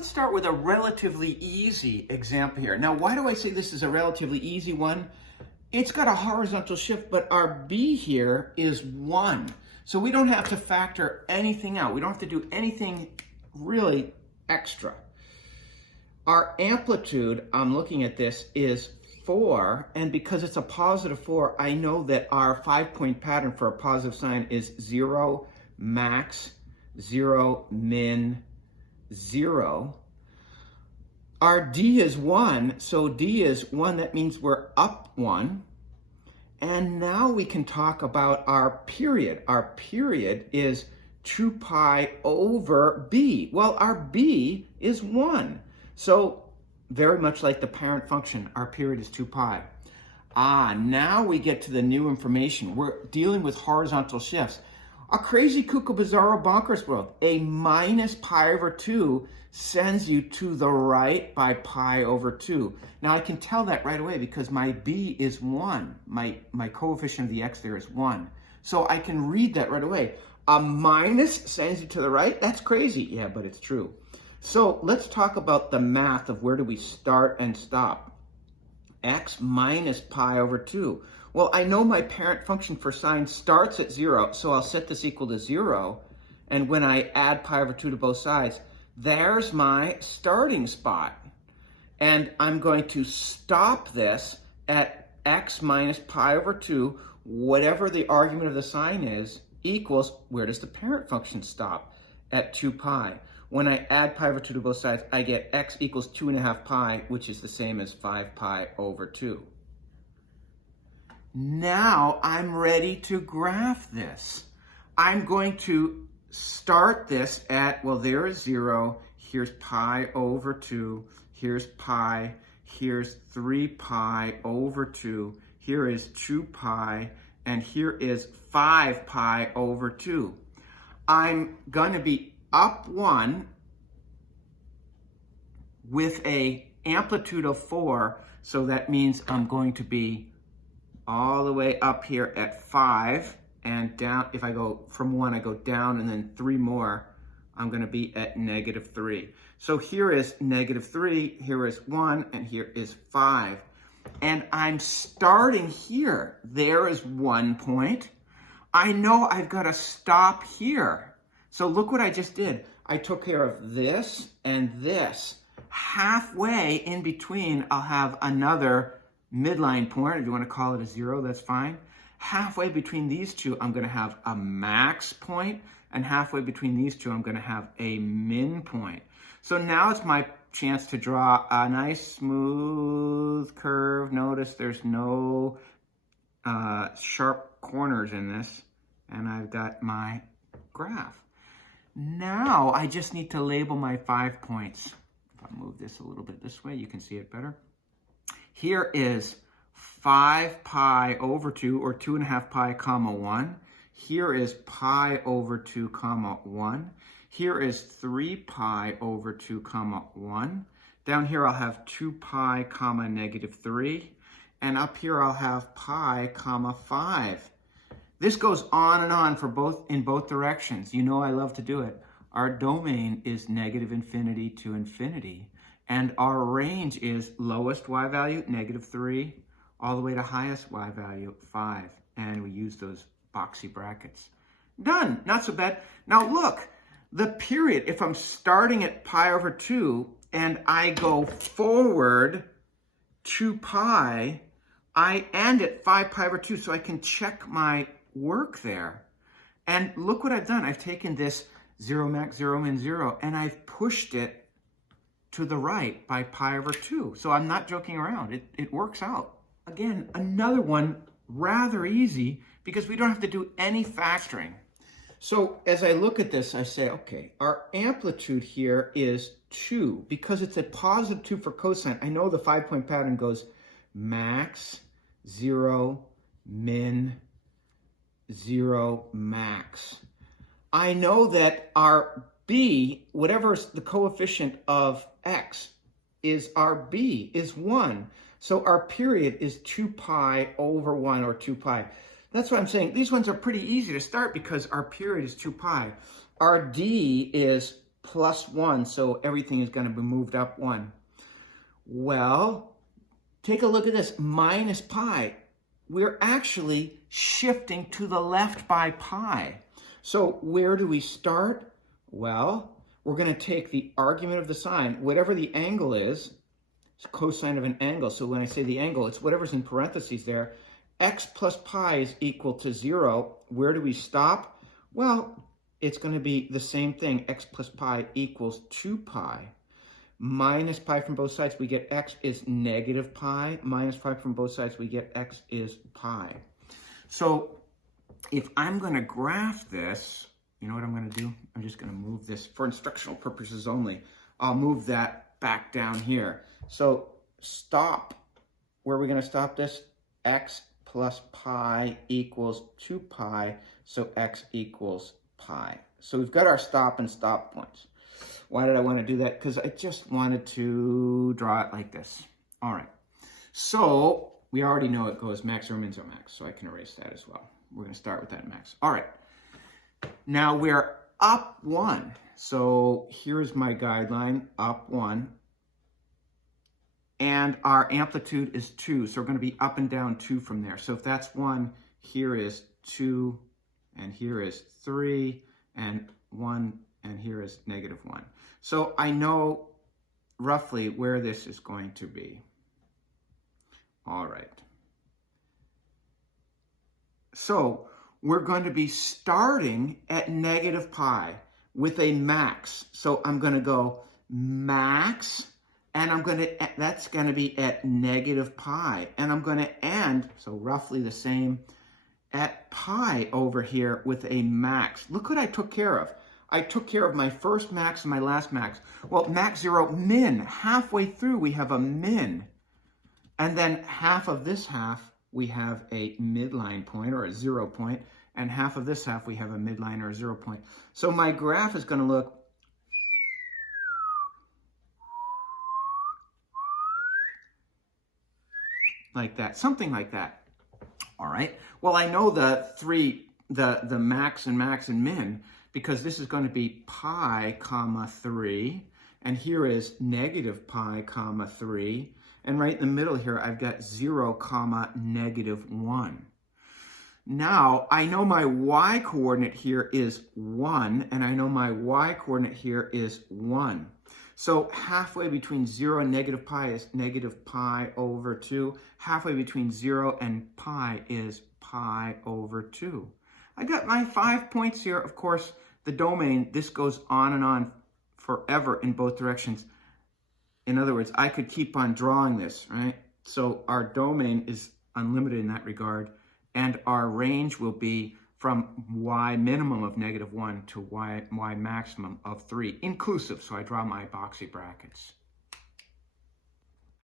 let's start with a relatively easy example here. Now, why do I say this is a relatively easy one? It's got a horizontal shift, but our b here is 1. So we don't have to factor anything out. We don't have to do anything really extra. Our amplitude, I'm looking at this, is 4, and because it's a positive 4, I know that our 5-point pattern for a positive sign is 0, max, 0, min, 0. Our d is 1, so d is 1, that means we're up 1. And now we can talk about our period. Our period is 2 pi over b. Well, our b is 1. So very much like the parent function, our period is 2 pi. Now we get to the new information. We're dealing with horizontal shifts. A crazy cuckoo bizarro bonkers world. A minus pi over 2 sends you to the right by pi over 2. Now I can tell that right away because my b is 1. My coefficient of the x there is 1. So I can read that right away. A minus sends you to the right? That's crazy. Yeah, but it's true. So let's talk about the math of where do we start and stop. X minus pi over 2. Well, I know my parent function for sine starts at 0, so I'll set this equal to 0. And when I add pi over 2 to both sides, there's my starting spot. And I'm going to stop this at x minus pi over 2, whatever the argument of the sine is, equals, where does the parent function stop? At 2 pi. When I add pi over 2 to both sides, I get x equals 2.5 pi, which is the same as 5 pi over 2. Now I'm ready to graph this. I'm going to start this at, well, there is 0. Here's pi over 2. Here's pi. Here's 3 pi over 2. Here is 2 pi. And here is 5 pi over 2. I'm going to be up 1 with a amplitude of 4. So that means I'm going to be all the way up here at 5 and down. If I go from 1, I go down and then 3 more, I'm going to be at -3. So here is -3, here is 1, and here is 5. And I'm starting here. There is 1 point. I know I've got to stop here. So look what I just did. I took care of this and this. Halfway in between, I'll have another midline point. If you want to call it a 0, that's fine. Halfway between these two, I'm going to have a max point, and halfway between these two, I'm going to have a min point. So now it's my chance to draw a nice smooth curve. Notice there's no sharp corners in this, and I've got my graph. Now I just need to label my 5 points. If I move this a little bit this way, you can see it better. Here is 5 pi over 2, or 2.5 pi, comma 1. Here is pi over 2, comma 1. Here is 3 pi over 2, comma 1. Down here I'll have 2 pi, comma -3. And up here I'll have pi, comma 5. This goes on and on for in both directions. You know I love to do it. Our domain is -infinity to infinity. And our range is lowest y value, -3, all the way to highest y value, 5. And we use those boxy brackets. Done. Not so bad. Now look, the period, if I'm starting at pi over 2 and I go forward 2 pi, I end at 5 pi over 2, so I can check my work there. And look what I've done. I've taken this 0 max, 0 min, 0, and I've pushed it to the right by pi over 2. So I'm not joking around. It works out. Again, another one rather easy because we don't have to do any factoring. So as I look at this, I say, okay, our amplitude here is 2. Because it's a positive 2 for cosine, I know the 5-point pattern goes max, 0, min, 0, max. I know that our b, whatever the coefficient of x is, our b is 1. So our period is 2 pi over 1, or 2 pi. That's what I'm saying. These ones are pretty easy to start because our period is 2 pi. Our d is plus 1, so everything is going to be moved up 1. Well, take a look at this, minus pi. We're actually shifting to the left by pi. So where do we start? Well, we're going to take the argument of the sine, whatever the angle is, it's cosine of an angle. So when I say the angle, it's whatever's in parentheses there. X plus pi is equal to 0. Where do we stop? Well, it's going to be the same thing. X plus pi equals 2 pi. Minus pi from both sides, we get x is negative pi. Minus pi from both sides, we get x is pi. So if I'm going to graph this, you know what I'm going to do? I'm just going to move this for instructional purposes only. I'll move that back down here. So stop. Where are we going to stop this? X plus pi equals 2 pi. So x equals pi. So we've got our stop and stop points. Why did I want to do that? Because I just wanted to draw it like this. All right. So we already know it goes max or min or max, so I can erase that as well. We're going to start with that max. All right. Now we're up 1. So here's my guideline, up 1. And our amplitude is 2. So we're going to be up and down 2 from there. So if that's 1, here is 2, and here is 3, and 1, and here is negative 1. So I know roughly where this is going to be. All right. So we're going to be starting at negative pi with a max. So I'm going to go max, and that's going to be at negative pi. And I'm going to end, so roughly the same, at pi over here with a max. Look what I took care of. I took care of my first max and my last max. Well, max 0, min. Halfway through, we have a min. And then half of this half, we have a midline point or a 0 point. And half of this half, we have a midline or a 0 point. So my graph is going to look like that, something like that. All right. Well, I know the max and min, because this is going to be pi comma 3, and here is negative pi comma 3, and right in the middle here I've got 0 comma negative 1. Now I know my y coordinate here is 1, and I know my y coordinate here is 1. So halfway between 0 and negative pi is negative pi over 2. Halfway between 0 and pi is pi over 2. I got my 5 points here. Of course, the domain, this goes on and on forever in both directions. In other words, I could keep on drawing this, right? So our domain is unlimited in that regard, and our range will be from y minimum of negative 1 to y maximum of 3, inclusive. So I draw my boxy brackets.